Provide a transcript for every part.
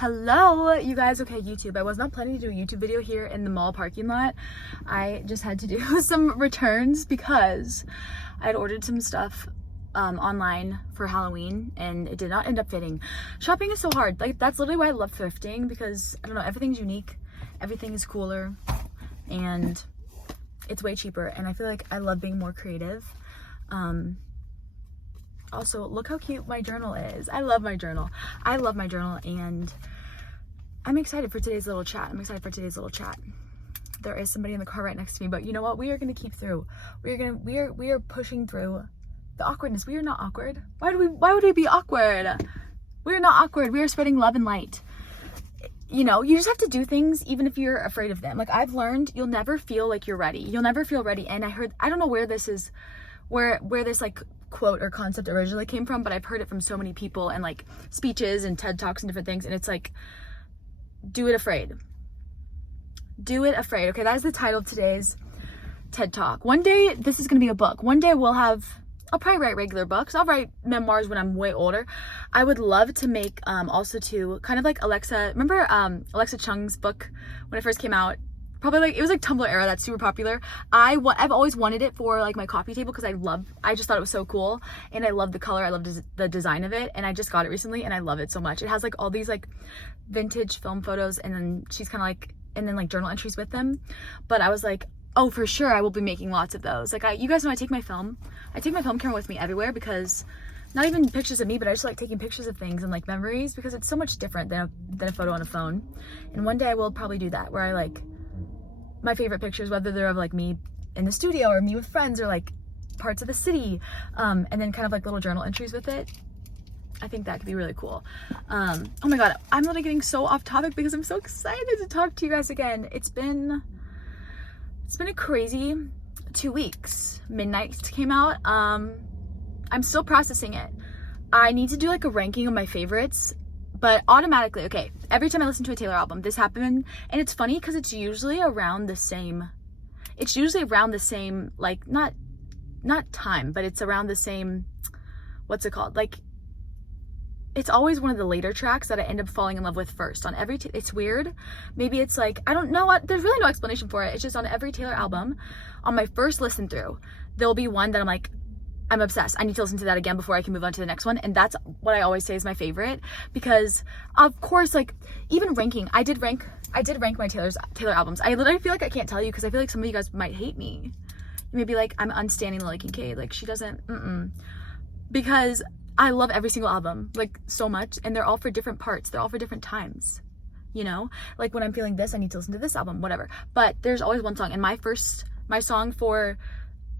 Hello, you guys. Okay, YouTube. I was not planning to do a YouTube video here in the mall parking lot. I just had to do some returns because I had ordered some stuff online for Halloween and it did not end up fitting. Shopping is so hard. Like, that's literally why I love thrifting, because I don't know, everything's unique, everything is cooler, and it's way cheaper. And I feel like I love being more creative. Also, look how cute my journal is. I love my journal. And I'm excited for today's little chat. There is somebody in the car right next to me, but you know what? We are going to keep through. We are pushing through the awkwardness. We are not awkward. Why would we be awkward? We are not awkward. We are spreading love and light. You know, you just have to do things even if you're afraid of them. Like, I've learned you'll never feel like you're ready. You'll never feel ready. And I don't know where this is, where this like quote or concept originally came from, but I've heard it from so many people and like speeches and TED Talks and different things. And it's like, do it afraid. Do it afraid. Okay, that is the title of today's TED Talk. One day, this is going to be a book. One day I'll probably write regular books. I'll write memoirs when I'm way older. I would love to make also too, kind of like remember Alexa Chung's book when it first came out? Probably like, it was like Tumblr era, that's super popular. I've always wanted it for like my coffee table because I just thought it was so cool, and I love the color, I love the design of it, and I just got it recently and I love it so much. It has like all these like vintage film photos, and then she's kind of like, and then like journal entries with them. But I was like, oh, for sure I will be making lots of those. Like, you guys know I take my film camera with me everywhere, because not even pictures of me, but I just like taking pictures of things and like memories, because it's so much different than a photo on a phone. And one day I will probably do that, where I like my favorite pictures, whether they're of like me in the studio or me with friends or like parts of the city, and then kind of like little journal entries with it. I think that could be really cool. Oh my god, I'm literally getting so off topic because I'm so excited to talk to you guys again. It's been a crazy 2 weeks. Midnight came out. I'm still processing it. I need to do like a ranking of my favorites, but automatically, okay, every time I listen to a Taylor album, this happened. And it's funny because it's usually around the same, like, not time, but it's around the same, what's it called? Like, it's always one of the later tracks that I end up falling in love with first on every, it's weird. Maybe it's like, I don't know what, there's really no explanation for it. It's just on every Taylor album, on my first listen through, there'll be one that I'm like, I'm obsessed. I need to listen to that again before I can move on to the next one. And that's what I always say is my favorite, because of course, like, even ranking, I did rank my Taylor albums. I literally feel like I can't tell you, because I feel like some of you guys might hate me. You may be like, I'm unstanding Lily Kincade. Like, she doesn't, because I love every single album, like, so much. And they're all for different parts. They're all for different times, you know? Like, when I'm feeling this, I need to listen to this album, whatever. But there's always one song. And my song for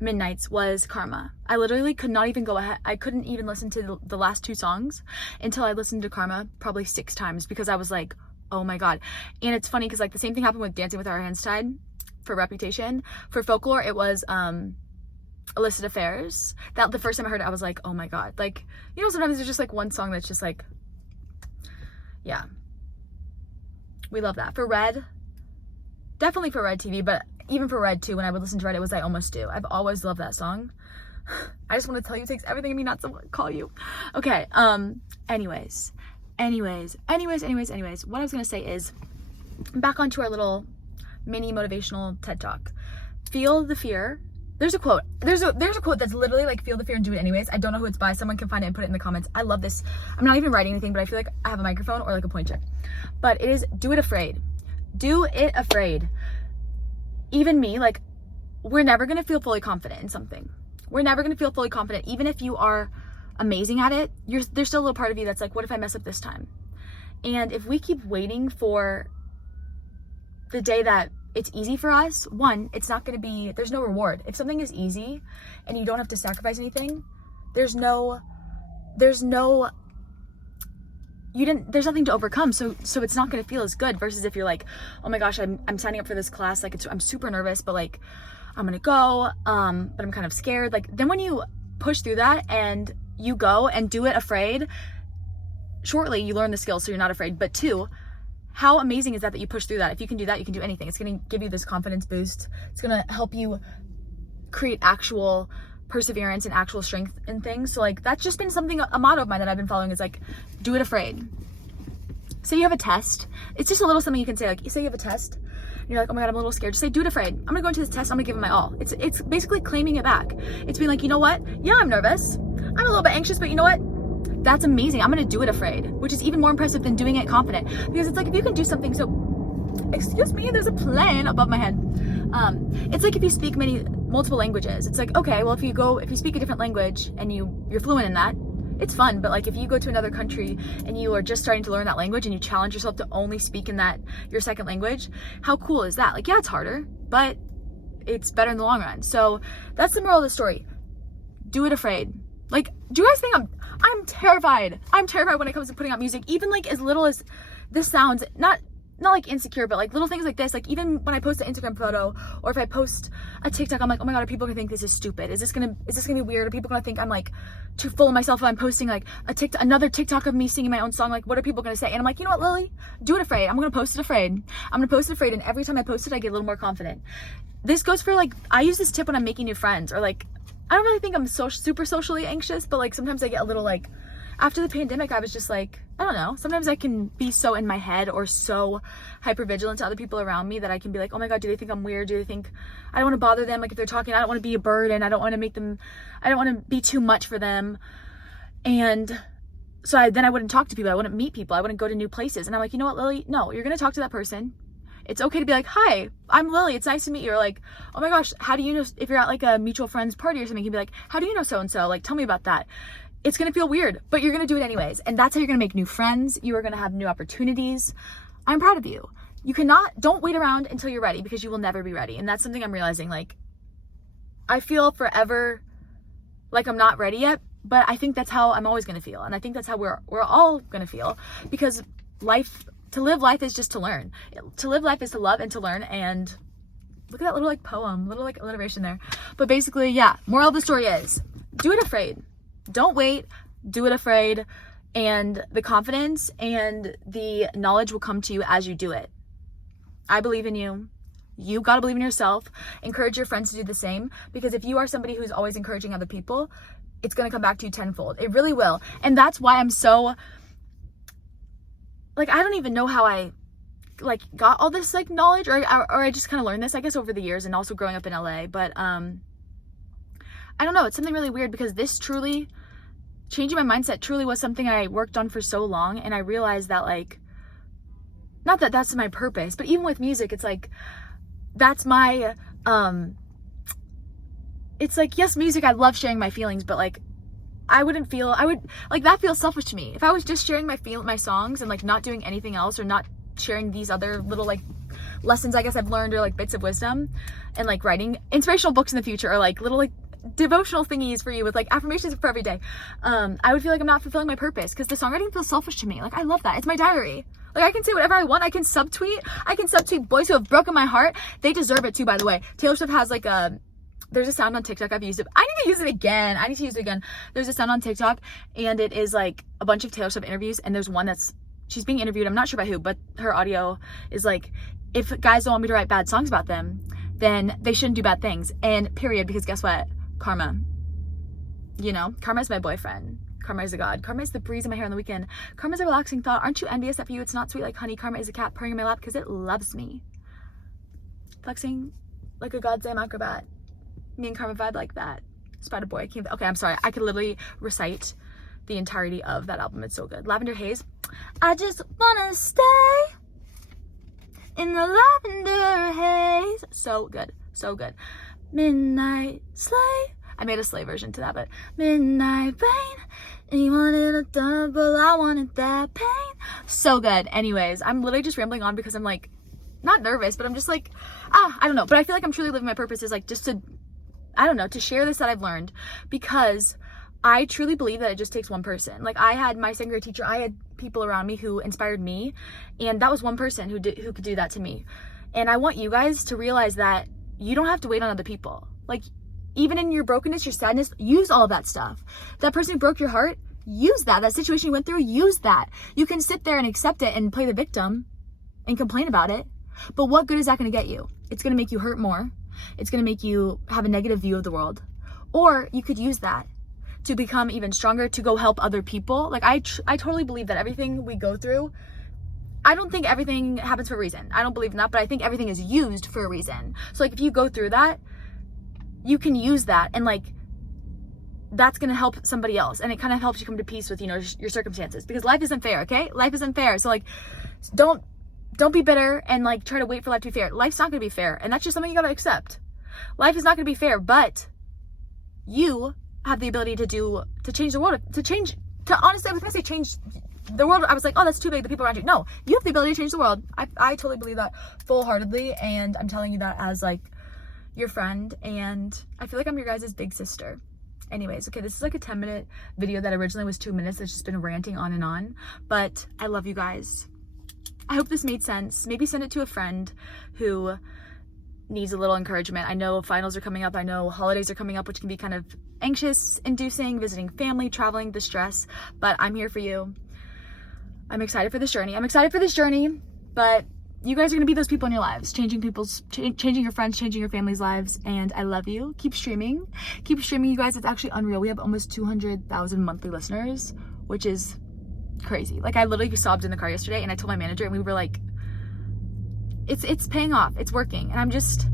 Midnights was Karma. I literally could not even go ahead. I couldn't even listen to the last 2 songs until I listened to Karma probably 6 times, because I was like, oh my god. And it's funny because like the same thing happened with Dancing with Our Hands Tied for Reputation. For Folklore, it was Illicit Affairs. That the first time I heard it, I was like, oh my god. Like, you know, sometimes there's just like one song that's just like, yeah, we love that. For Red, definitely for Red TV, but even for Red 2, when I would listen to Red, it was I Almost Do. I've always loved that song. I just want to tell you, it takes everything in me not to call you. Okay, anyways, what I was gonna say is, back onto our little mini motivational TED Talk. Feel the fear. There's a quote. There's a quote that's literally like, feel the fear and do it anyways. I don't know who it's by. Someone can find it and put it in the comments. I love this. I'm not even writing anything, but I feel like I have a microphone or like a pointer. But it is, do it afraid. Do it afraid. Even me, like, we're never going to feel fully confident in something. We're never going to feel fully confident. Even if you are amazing at it, there's still a little part of you that's like, what if I mess up this time? And if we keep waiting for the day that it's easy for us, one, it's not going to be, there's no reward. If something is easy and you don't have to sacrifice anything, there's nothing to overcome, so it's not going to feel as good, versus if you're like, oh my gosh, I'm signing up for this class, like, I'm super nervous, but like, I'm gonna go, but I'm kind of scared. Like, then when you push through that and you go and do it afraid, shortly you learn the skills, so you're not afraid. But 2, how amazing is that you push through that? If you can do that, you can do anything. It's gonna give you this confidence boost. It's gonna help you create actual perseverance and actual strength in things. So like, that's just been something, a motto of mine that I've been following, is like, do it afraid. say you have a test. It's just a little something you can say, like, you say you have a test, and you're like, oh my God, I'm a little scared. Just say, do it afraid. I'm gonna go into this test, I'm gonna give it my all. It's basically claiming it back. It's being like, you know what? Yeah, I'm nervous. I'm a little bit anxious, but you know what? That's amazing. I'm gonna do it afraid, which is even more impressive than doing it confident. Because it's like, if you can do something so, excuse me, there's a plane above my head. It's like if you speak multiple languages, it's like, okay, well, if you speak a different language and you're fluent in that, it's fun. But like, if you go to another country and you are just starting to learn that language and you challenge yourself to only speak in that, your second language, how cool is that? Like, yeah, it's harder, but it's better in the long run. So that's the moral of the story. Do it afraid. Like, do you guys think I'm terrified? I'm terrified when it comes to putting out music, even like as little as this sounds, not like insecure, but like little things like this. Like, even when I post an Instagram photo, or if I post a TikTok, I'm like, oh my God, are people gonna think this is stupid? Is this gonna be weird? Are people gonna think I'm like too full of myself if I'm posting like another TikTok of me singing my own song? Like, what are people gonna say? And I'm like, you know what, Lily? Do it afraid. I'm gonna post it afraid. And every time I post it, I get a little more confident. This goes for like, I use this tip when I'm making new friends, or like, I don't really think I'm super socially anxious, but like sometimes I get a little like, after the pandemic, I was just like, I don't know, sometimes I can be so in my head or so hyper vigilant to other people around me that I can be like, oh my God, do they think I'm weird? Do they think I don't want to bother them? Like, if they're talking, I don't want to be a burden. I don't want to be too much for them. And so then I wouldn't talk to people. I wouldn't meet people. I wouldn't go to new places. And I'm like, you know what, Lily? No, you're going to talk to that person. It's okay to be like, hi, I'm Lily. It's nice to meet you. Or like, oh my gosh, how do you know, if you're at like a mutual friends party or something, you can be like, how do you know so-and-so? Like, tell me about that. It's going to feel weird, but you're going to do it anyways. And that's how you're going to make new friends. You are going to have new opportunities. I'm proud of you. Don't wait around until you're ready, because you will never be ready. And that's something I'm realizing. Like, I feel forever like I'm not ready yet, but I think that's how I'm always going to feel. And I think that's how we're all going to feel, because to live life is just to learn. To live life is to love and to learn. And look at that little like poem, little like alliteration there. But basically, yeah, moral of the story is, do it afraid. Don't wait, do it afraid, and the confidence and the knowledge will come to you as you do it. I believe in you. You gotta believe in yourself. Encourage your friends to do the same, because if you are somebody who's always encouraging other people, it's gonna come back to you tenfold. It really will. And that's why I'm so, like, I don't even know how I like got all this like knowledge, or I just kind of learned this, I guess, over the years and also growing up in LA. But I don't know, it's something really weird, because this truly, changing my mindset truly was something I worked on for so long. And I realized that, like, not that that's my purpose, but even with music, it's like, that's my, it's like, yes, music, I love sharing my feelings, but like, that feels selfish to me. If I was just sharing my songs and like not doing anything else, or not sharing these other little like lessons I guess I've learned, or like bits of wisdom, and like writing inspirational books in the future, or like little like devotional thingies for you with like affirmations for every day, I would feel like I'm not fulfilling my purpose, because the songwriting feels selfish to me. Like, I love that. It's my diary. Like, I can say whatever I want. I can subtweet boys who have broken my heart. They deserve it too, by the way. Taylor Swift has like there's a sound on TikTok. I've used it. I need to use it again. There's a sound on TikTok, and it is like a bunch of Taylor Swift interviews, and there's one she's being interviewed. I'm not sure by who, but her audio is like, if guys don't want me to write bad songs about them, then they shouldn't do bad things. And period, because guess what? Karma. You know, karma is my boyfriend. Karma is a god. Karma is the breeze in my hair on the weekend. Karma is a relaxing thought. Aren't you envious that for you it's not sweet like honey? Karma is a cat purring in my lap because it loves me. Flexing like a goddamn acrobat. Me and Karma vibe like that. Spider Boy. Okay, I'm sorry. I could literally recite the entirety of that album. It's so good. Lavender Haze. I just wanna stay in the lavender haze. So good. So good. Midnight Sleigh. I made a sleigh version to that, but midnight rain. And you wanted a double, I wanted that pain. So good. Anyways, I'm literally just rambling on because I'm like, not nervous, but I'm just like, I don't know. But I feel like I'm truly living my purpose is like just to, I don't know, to share this that I've learned, because I truly believe that it just takes one person. Like, I had my second grade teacher, I had people around me who inspired me, and that was one person who could do that to me. And I want you guys to realize that you don't have to wait on other people. Like, even in your brokenness, your sadness, use all of that stuff. That person who broke your heart, use that. That situation you went through, use that. You can sit there and accept it and play the victim and complain about it. But what good is that going to get you? It's going to make you hurt more. It's going to make you have a negative view of the world. Or you could use that to become even stronger, to go help other people. Like, I totally believe that everything we go through I don't think everything happens for a reason. I don't believe in that, but I think everything is used for a reason. So like if you go through that, you can use that, and like that's gonna help somebody else, and it kind of helps you come to peace with, you know, your circumstances, because life isn't fair. Okay, life isn't fair. So like don't be bitter and like try to wait for life to be fair. Life's not gonna be fair, and that's just something you gotta accept. Life is not gonna be fair, but you have the ability to change the world, honestly, I was gonna say change the world. I was like, oh, that's too big, the people around you. No, you have the ability to change the world. I totally believe that full-heartedly, and I'm telling you that as like your friend, and I feel like I'm your guys' big sister. Anyways, okay, this is like a 10-minute video that originally was 2 minutes. It's just been ranting on and on, but I love you guys. I hope this made sense. Maybe send it to a friend who needs a little encouragement. I know finals are coming up. I know holidays are coming up, which can be kind of anxious inducing, visiting family, traveling, the stress, but I'm here for you. I'm excited for this journey. But you guys are going to be those people in your lives, changing your friends, changing your family's lives, and I love you. Keep streaming, you guys. It's actually unreal. We have almost 200,000 monthly listeners, which is crazy. Like I literally sobbed in the car yesterday, and I told my manager, and we were like, it's paying off, it's working. And I'm just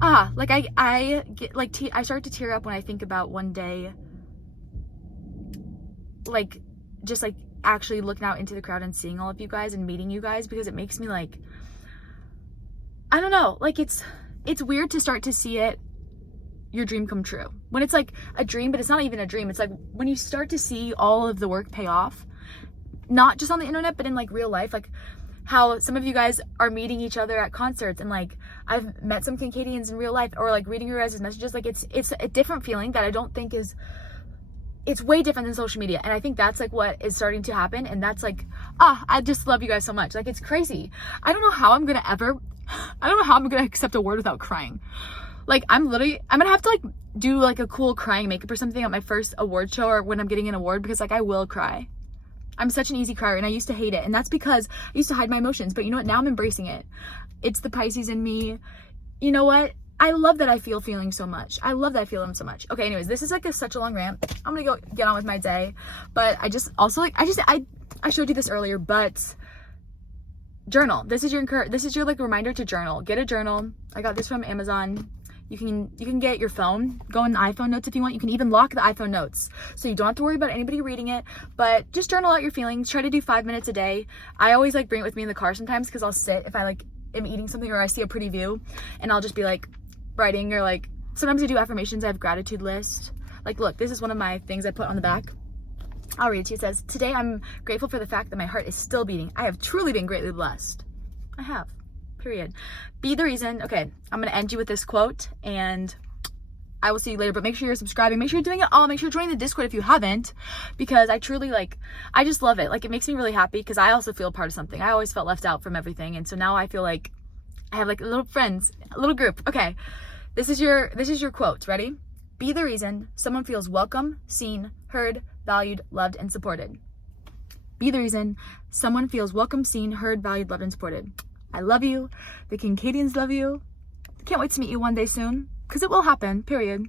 like I get like I start to tear up when I think about one day, like just like actually looking out into the crowd and seeing all of you guys and meeting you guys, because it makes me like, I don't know, like it's weird to start to see your dream come true when it's like a dream, but it's not even a dream. It's like when you start to see all of the work pay off, not just on the internet, but in like real life, like how some of you guys are meeting each other at concerts, and like I've met some Kincadians in real life, or like reading your guys' messages. Like it's a different feeling that I don't think it's way different than social media. And I think that's like what is starting to happen. And that's like, I just love you guys so much. Like it's crazy. I don't know how I'm gonna accept a award without crying. Like I'm gonna have to like do like a cool crying makeup or something at my first award show, or when I'm getting an award, because like I will cry. I'm such an easy crier, and I used to hate it. And that's because I used to hide my emotions. But you know what? Now I'm embracing it. It's the Pisces in me. You know what? I love that I feel feelings so much. I love that I feel them so much. Okay, anyways, this is like such a long rant. I'm gonna go get on with my day. But I just also like, I showed you this earlier, but journal. This is your like reminder to journal. Get a journal. I got this from Amazon. You can get your phone, go in the iPhone notes if you want. You can even lock the iPhone notes, so you don't have to worry about anybody reading it. But just journal out your feelings. Try to do 5 minutes a day. I always like bring it with me in the car sometimes, because I'll sit if I like am eating something, or I see a pretty view, and I'll just be like writing, or like sometimes I do affirmations. I have gratitude list. Like look, this is one of my things I put on the back. I'll read it to you. It says, today I'm grateful for the fact that my heart is still beating. I have truly been greatly blessed. I have. Period. Be the reason. Okay, I'm gonna end you with this quote, and I will see you later. But make sure you're subscribing. Make sure you're doing it all. Make sure you're joining the Discord if you haven't, because I truly I just love it. Like it makes me really happy, because I also feel part of something. I always felt left out from everything, and so now I feel like I have like little friends, a little group. Okay, this is your quote. Ready? Be the reason someone feels welcome, seen, heard, valued, loved, and supported. Be the reason someone feels welcome, seen, heard, valued, loved, and supported. I love you. The Kincadians love you. Can't wait to meet you one day soon, because it will happen, period.